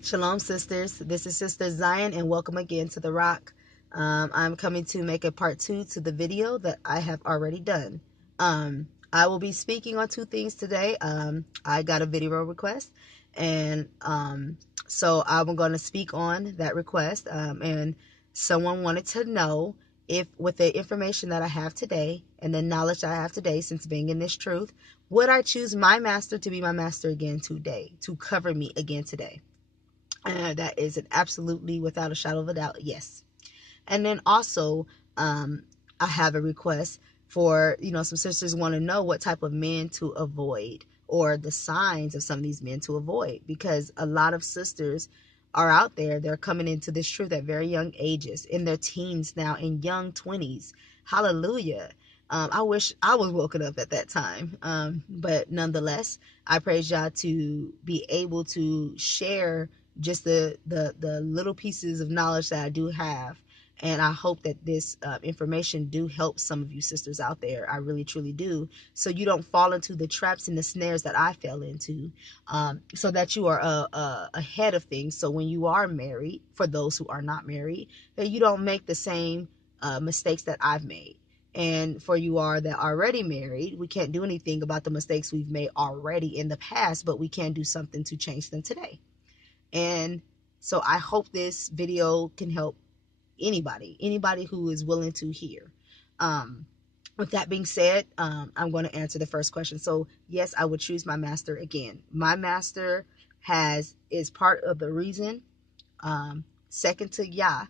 Shalom, sisters. This is Sister Zion, and welcome again to The Rock. I'm coming to make a part 2 to the video that I have already done. I will be speaking on two things today. I got a video request, and so I'm going to speak on that request. And someone wanted to know if, with the information that I have today and the knowledge that I have today since being in this truth, would I choose my master to be my master again today, to cover me again today? That is an absolutely, without a shadow of a doubt, yes. And then also, I have a request for, some sisters want to know what type of men to avoid, or the signs of some of these men to avoid, because a lot of sisters are out there. They're coming into this truth at very young ages, in their teens now, in young 20s. Hallelujah. I wish I was woken up at that time. But nonetheless, I praise y'all to be able to share just the little pieces of knowledge that I do have. And I hope that this information do help some of you sisters out there. I really, truly do. So you don't fall into the traps and the snares that I fell into, so that you are ahead of things. So when you are married, for those who are not married, that you don't make the same mistakes that I've made. And for you are that already married, we can't do anything about the mistakes we've made already in the past, but we can do something to change them today. And so I hope this video can help anybody who is willing to hear. With that being said, I'm going to answer the first question. So yes, I would choose my master again. My master is part of the reason, second to Yah,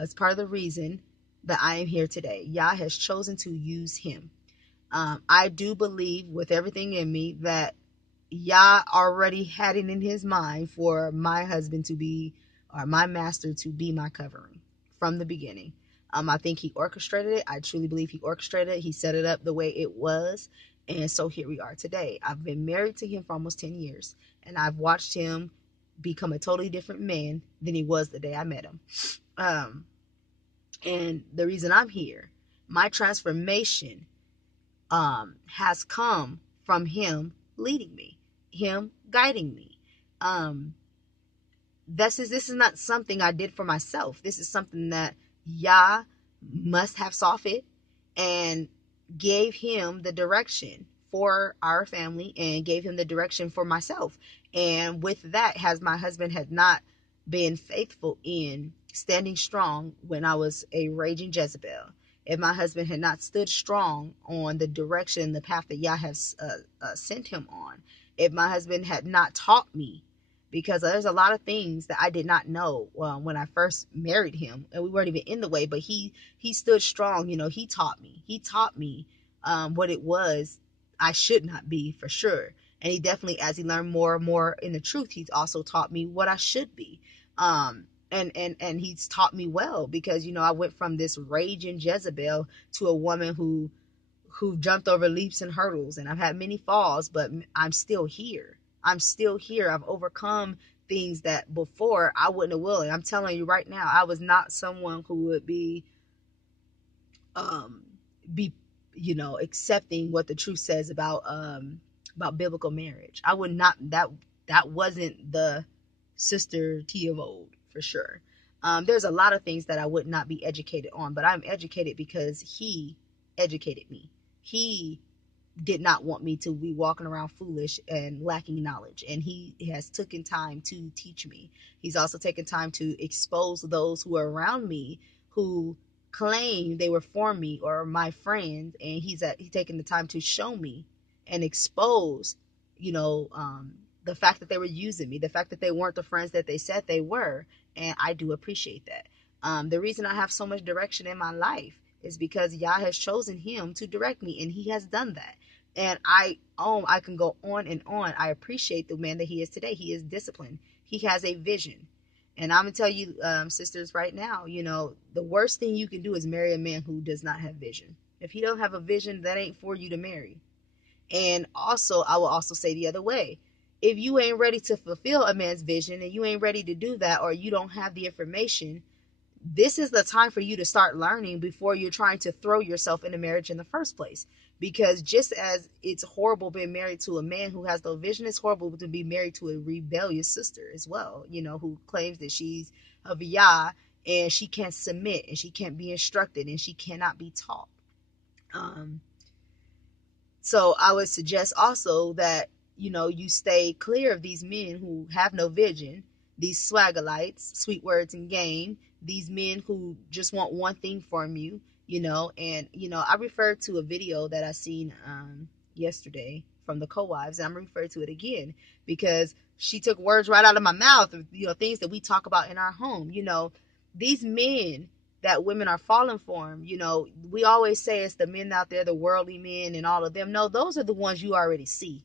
is part of the reason that I am here today. Yah has chosen to use him. I do believe with everything in me that Yah already had it in his mind for my husband to be, or my master to be, my covering from the beginning. I think he orchestrated it. I truly believe he orchestrated it. He set it up the way it was. And so here we are today. I've been married to him for almost 10 years. And I've watched him become a totally different man than he was the day I met him. And the reason I'm here, my transformation has come from him leading me, him guiding me. This is not something I did for myself. This is something that Yah must have saw fit and gave him the direction for our family and gave him the direction for myself. And with that, has my husband had not been faithful in standing strong when I was a raging Jezebel, if my husband had not stood strong on the direction, the path that Yah has sent him on, if my husband had not taught me, because there's a lot of things that I did not know when I first married him, and we weren't even in the way, but he stood strong. He taught me what it was I should not be, for sure. And he definitely, as he learned more and more in the truth, he's also taught me what I should be. And he's taught me well, because I went from this raging Jezebel to a woman who jumped over leaps and hurdles, and I've had many falls, but I'm still here. I've overcome things that before I wouldn't have willing. I'm telling you right now, I was not someone who would be accepting what the truth says about biblical marriage. I would not. That wasn't the Sister T of old, for sure. There's a lot of things that I would not be educated on, but I'm educated because he educated me. He did not want me to be walking around foolish and lacking knowledge, and he has taken time to teach me. He's also taken time to expose those who are around me who claim they were for me or my friends, and he's taken the time to show me and expose the fact that they were using me, the fact that they weren't the friends that they said they were. And I do appreciate that. The reason I have so much direction in my life is because Yah has chosen him to direct me, and he has done that. And I can go on and on. I appreciate the man that he is today. He is disciplined. He has a vision. And I'm going to tell you, sisters, right now, the worst thing you can do is marry a man who does not have vision. If he don't have a vision, that ain't for you to marry. And also, I will also say the other way. If you ain't ready to fulfill a man's vision, and you ain't ready to do that, or you don't have the information, this is the time for you to start learning before you're trying to throw yourself into marriage in the first place. Because just as it's horrible being married to a man who has no vision, it's horrible to be married to a rebellious sister as well, who claims that she's of Yah and she can't submit and she can't be instructed and she cannot be taught. So I would suggest also that, you stay clear of these men who have no vision, these swaggalites, sweet words and game, these men who just want one thing from you, and, I referred to a video that I seen yesterday from the co-wives, and I'm referring to it again because she took words right out of my mouth, things that we talk about in our home. These men that women are falling for him. We always say it's the men out there, the worldly men and all of them. No, those are the ones you already see.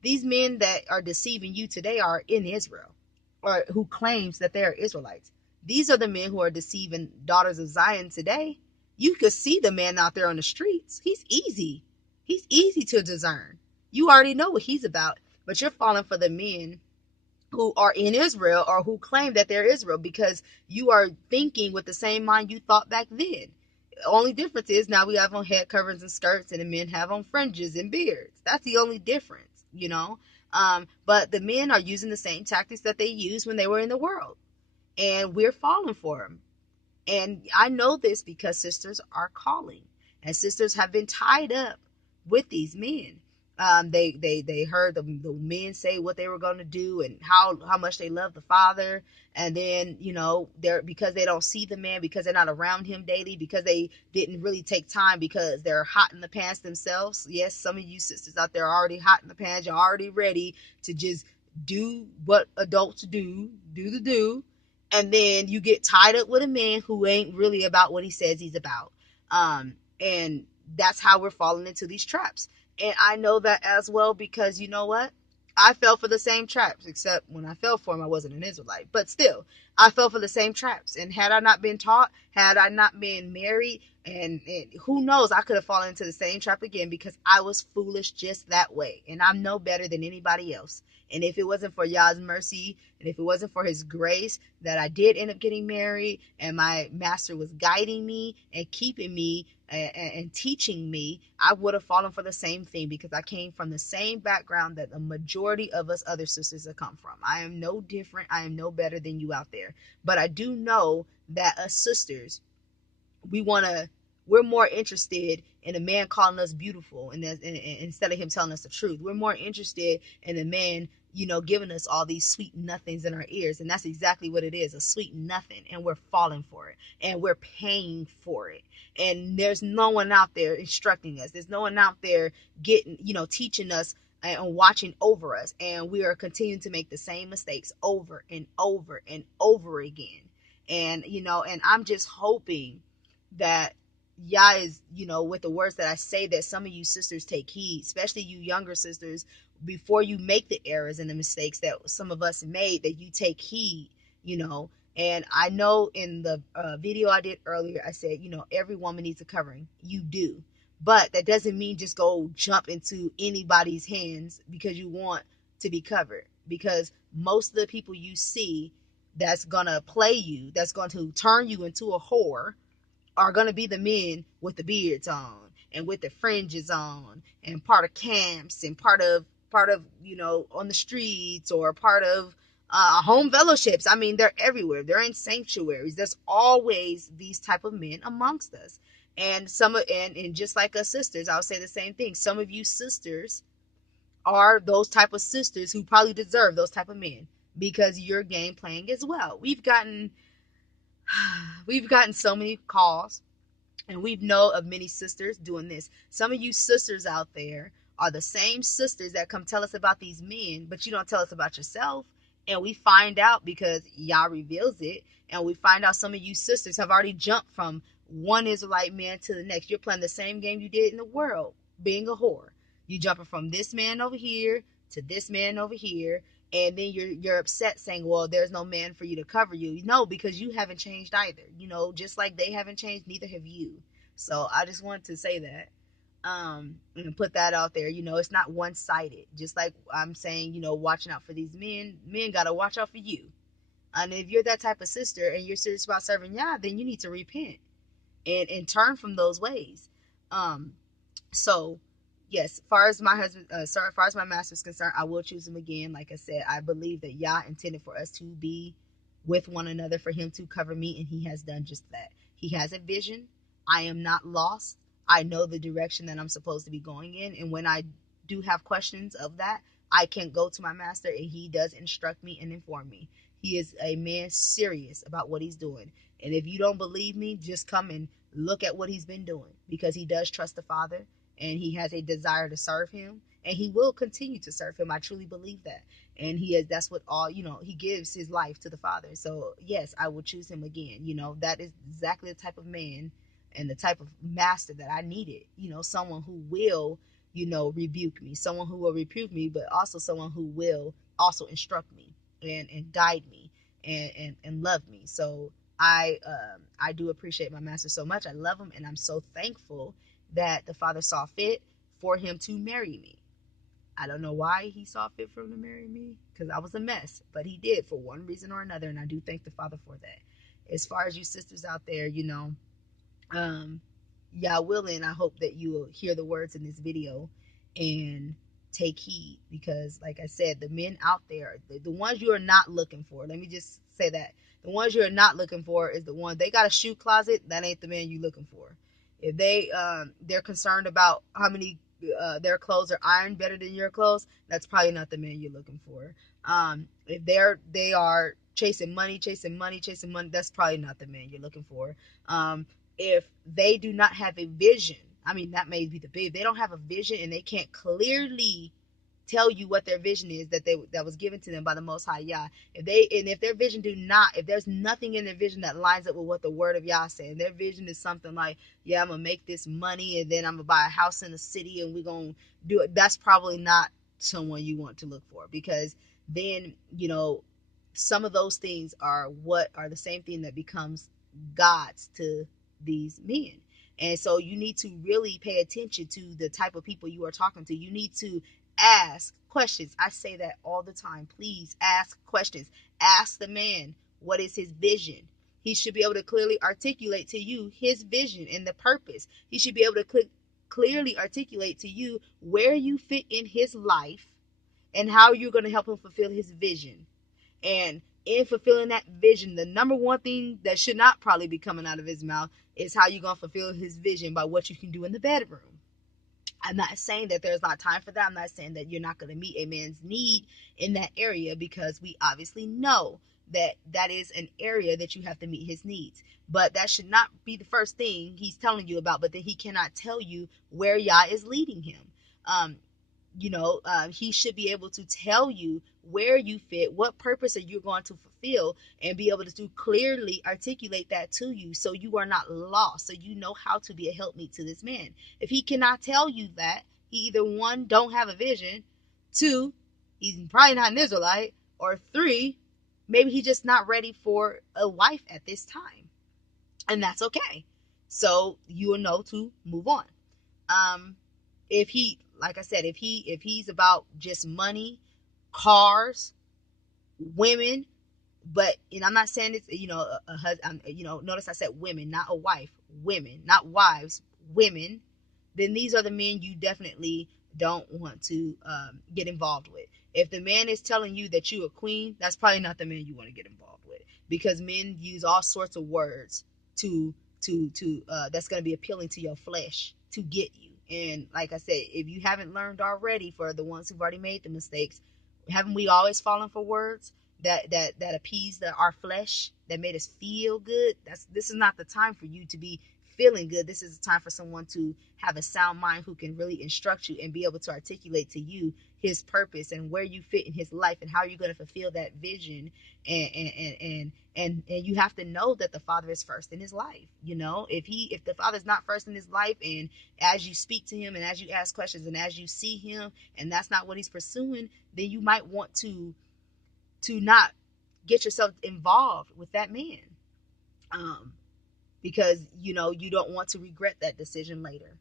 These men that are deceiving you today are in Israel, or who claims that they are Israelites. These are the men who are deceiving daughters of Zion today. You could see the man out there on the streets. He's easy. He's easy to discern. You already know what he's about, but you're falling for the men who are in Israel or who claim that they're Israel because you are thinking with the same mind you thought back then. The only difference is now we have on head coverings and skirts and the men have on fringes and beards. That's the only difference, but the men are using the same tactics that they used when they were in the world, and we're falling for them. And I know this because sisters are calling, and sisters have been tied up with these men. They heard the men say what they were going to do and how much they love the Father, and then they're, because they don't see the man, because they're not around him daily, because they didn't really take time, because they're hot in the pants themselves. Yes, some of you sisters out there are already hot in the pants. You're already ready to just do what adults do, and then you get tied up with a man who ain't really about what he says he's about. And that's how we're falling into these traps. And I know that as well because you know what? I fell for the same traps, except when I fell for him, I wasn't an Israelite. But still, I fell for the same traps. And had I not been taught, had I not been married, and who knows, I could have fallen into the same trap again because I was foolish just that way. And I'm no better than anybody else. And if it wasn't for Yah's mercy, and if it wasn't for his grace that I did end up getting married, and my master was guiding me and keeping me and teaching me, I would have fallen for the same thing because I came from the same background that the majority of us other sisters have come from. I am no different. I am no better than you out there. But I do know that us sisters, we're more interested in a man calling us beautiful and instead of him telling us the truth. We're more interested in a man, giving us all these sweet nothings in our ears. And that's exactly what it is, a sweet nothing. And we're falling for it and we're paying for it. And there's no one out there instructing us. There's no one out there getting, teaching us and watching over us. And we are continuing to make the same mistakes over and over and over again. And, and I'm just hoping that Yah is, with the words that I say, that some of you sisters take heed, especially you younger sisters, before you make the errors and the mistakes that some of us made, that you take heed, And I know in the video I did earlier, I said, every woman needs a covering. You do. But that doesn't mean just go jump into anybody's hands because you want to be covered. Because most of the people you see that's going to play you, that's going to turn you into a whore, are going to be the men with the beards on and with the fringes on and part of camps and part of on the streets or part of home fellowships. I mean, they're everywhere. They're in sanctuaries. There's always these type of men amongst us. And and just like us sisters, I'll say the same thing. Some of you sisters are those type of sisters who probably deserve those type of men because you're game playing as well. We've gotten so many calls, and we know of many sisters doing this. Some of you sisters out there are the same sisters that come tell us about these men, but you don't tell us about yourself. And we find out because Yah reveals it, and we find out some of you sisters have already jumped from one Israelite man to the next. You're playing the same game you did in the world, being a whore. You jumping from this man over here to this man over here, and then you're upset saying, well, there's no man for you to cover you. No, because you haven't changed either. Just like they haven't changed, neither have you. So I just wanted to say that and put that out there. It's not one-sided. Just like I'm saying, watching out for these men got to watch out for you. And if you're that type of sister and you're serious about serving Yah, then you need to repent and turn from those ways. So yes, far as my husband, sorry, as far as my master is concerned, I will choose him again. Like I said, I believe that Yah intended for us to be with one another, for him to cover me, and he has done just that. He has a vision. I am not lost. I know the direction that I'm supposed to be going in, and when I do have questions of that, I can go to my master, and he does instruct me and inform me. He is a man serious about what he's doing. And if you don't believe me, just come and look at what he's been doing, because he does trust the Father, and he has a desire to serve him, and he will continue to serve him. I truly believe that. And he is, that's what all, he gives his life to the Father. So yes, I will choose him again. That is exactly the type of man and the type of master that I needed. Someone who will, rebuke me, someone who will reprove me, but also someone who will also instruct me and guide me and love me. So I do appreciate my master so much. I love him, and I'm so thankful that the Father saw fit for him to marry me. I don't know why he saw fit for him to marry me, because I was a mess, but he did for one reason or another, and I do thank the Father for that. As far as you sisters out there, Yah willing, I hope that you will hear the words in this video and take heed, because like I said, the men out there, the ones you are not looking for, let me just say that, the ones you are not looking for is the one, they got a shoe closet, that ain't the man you looking for. If they're concerned about how many their clothes are ironed better than your clothes, that's probably not the man you're looking for. If they are chasing money, that's probably not the man you're looking for. If they do not have a vision, that may be the big, they don't have a vision, and they can't clearly tell you what their vision is that was given to them by the Most High Yah. If their vision if there's nothing in their vision that lines up with what the word of Yah said, and their vision is something like, yeah, I'm gonna make this money, and then I'm gonna buy a house in the city, and we're gonna do it, that's probably not someone you want to look for, because then some of those things are the same thing that becomes gods to these men. And so you need to really pay attention to the type of people you are talking to. You need to ask questions. I say that all the time. Please ask questions. Ask the man, what is his vision? He should be able to clearly articulate to you his vision and the purpose. He should be able to clearly articulate to you where you fit in his life and how you're going to help him fulfill his vision. And in fulfilling that vision, the number one thing that should not probably be coming out of his mouth is how you're going to fulfill his vision by what you can do in the bedroom. I'm not saying that there's not time for that. I'm not saying that you're not going to meet a man's need in that area, because we obviously know that is an area that you have to meet his needs. But that should not be the first thing he's telling you about, but then he cannot tell you where Yah is leading him. He should be able to tell you where you fit, what purpose are you going to fulfill, and be able to clearly articulate that to you, so you are not lost, so you know how to be a helpmeet to this man. If he cannot tell you that, he either, one, don't have a vision, two, he's probably not an Israelite, or three, maybe he's just not ready for a wife at this time, and that's okay. So you will know to move on. If he, like I said, if he's about just money, cars, women, and I'm not saying it's, a husband, notice I said women, not a wife, women, not wives, women, then these are the men you definitely don't want to get involved with. If the man is telling you that you're a queen, that's probably not the man you want to get involved with, because men use all sorts of words to that's going to be appealing to your flesh to get you. And like I said, if you haven't learned already, for the ones who've already made the mistakes, haven't we always fallen for words that appease our flesh, that made us feel good? This is not the time for you to be feeling good. This is the time for someone to have a sound mind, who can really instruct you and be able to articulate to you his purpose and where you fit in his life and how you're going to fulfill that vision. And you have to know that the Father is first in his life. If the Father's not first in his life, and as you speak to him and as you ask questions and as you see him, and that's not what he's pursuing, then you might want to not get yourself involved with that man, because you don't want to regret that decision later,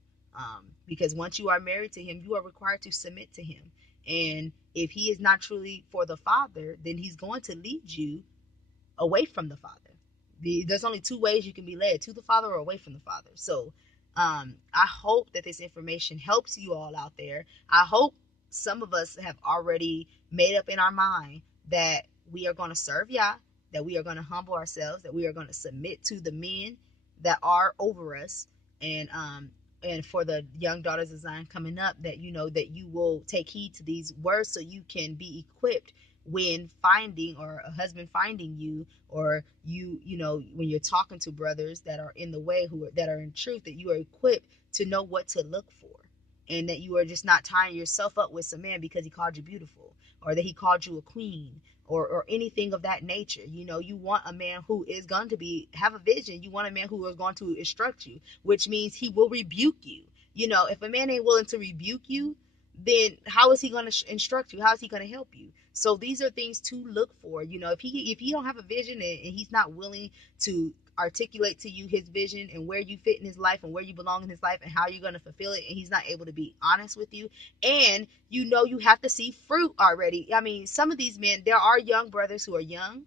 because once you are married to him, you are required to submit to him. And if he is not truly for the Father, then he's going to lead you away from the Father. There's only two ways you can be led: to the Father or away from the Father. So I hope that this information helps you all out there. I hope some of us have already made up in our mind that we are going to serve Yah, that we are going to humble ourselves, that we are going to submit to the men that are over us, and for the young daughters of Zion coming up, that you know that you will take heed to these words so you can be equipped when finding, or a husband finding you, or you know, when you're talking to brothers that are in the way, that are in truth, that you are equipped to know what to look for, and that you are just not tying yourself up with some man because he called you beautiful, or that he called you a queen, or anything of that nature. You know, you want a man who is going to have a vision. You want a man who is going to instruct you, which means he will rebuke you. You know, if a man ain't willing to rebuke you, then how is he going to instruct you? How is he going to help you? So these are things to look for. You know, if he don't have a vision, and he's not willing to articulate to you his vision and where you fit in his life and where you belong in his life and how you're going to fulfill it, and he's not able to be honest with you, and you know you have to see fruit already. I mean, some of these men, there are young brothers who are young,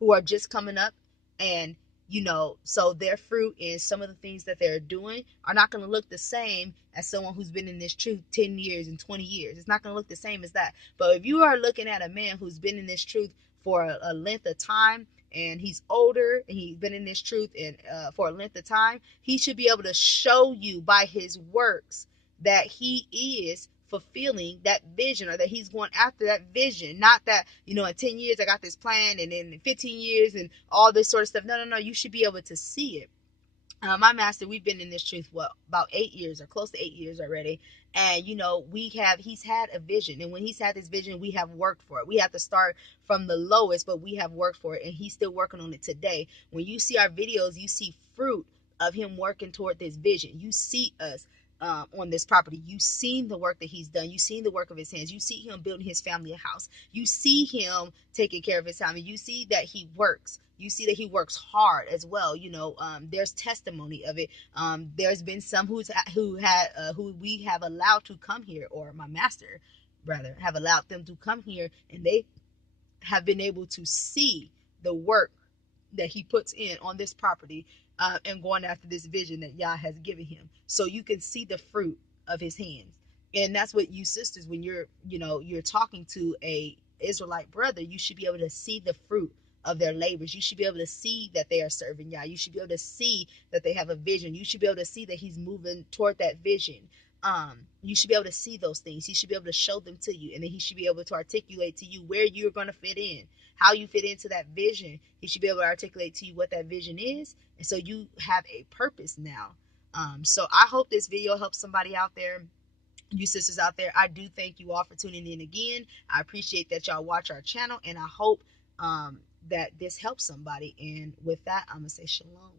who are just coming up, and you know, so their fruit and some of the things that they're doing are not going to look the same as someone who's been in this truth 10 years and 20 years. It's not going to look the same as that. But if you are looking at a man who's been in this truth for a length of time, and he's older, and he's been in this truth and for a length of time, he should be able to show you by his works that he is fulfilling that vision, or that he's going after that vision. Not that, you know, in 10 years I got this plan, and then in 15 years and all this sort of stuff. No. You should be able to see it. My master, we've been in this truth, about 8 years, or close to 8 years already. And, you know, he's had a vision. And when he's had this vision, we have worked for it. We have to start from the lowest, but we have worked for it. And he's still working on it today. When you see our videos, you see fruit of him working toward this vision. You see us on this property. You've seen the work that he's done. You've seen the work of his hands. You see him building his family a house. You see him taking care of his family. You see that he works. You see that he works hard as well. You know, there's testimony of it. There's been some who we have allowed to come here, or my master rather have allowed them to come here, and they have been able to see the work that he puts in on this property, and going after this vision that Yah has given him. So you can see the fruit of his hands. And that's what you sisters, when you're talking to a Israelite brother, you should be able to see the fruit of their labors. You should be able to see that they are serving Yah. You should be able to see that they have a vision. You should be able to see that he's moving toward that vision. You should be able to see those things. He should be able to show them to you, and then he should be able to articulate to you where you're going to fit in, how you fit into that vision. He should be able to articulate to you what that vision is, and so you have a purpose now. So I hope this video helps somebody out there. You sisters out there, I do thank you all for tuning in again. I appreciate that y'all watch our channel, and I hope that this helps somebody. And with that, I'm gonna say shalom.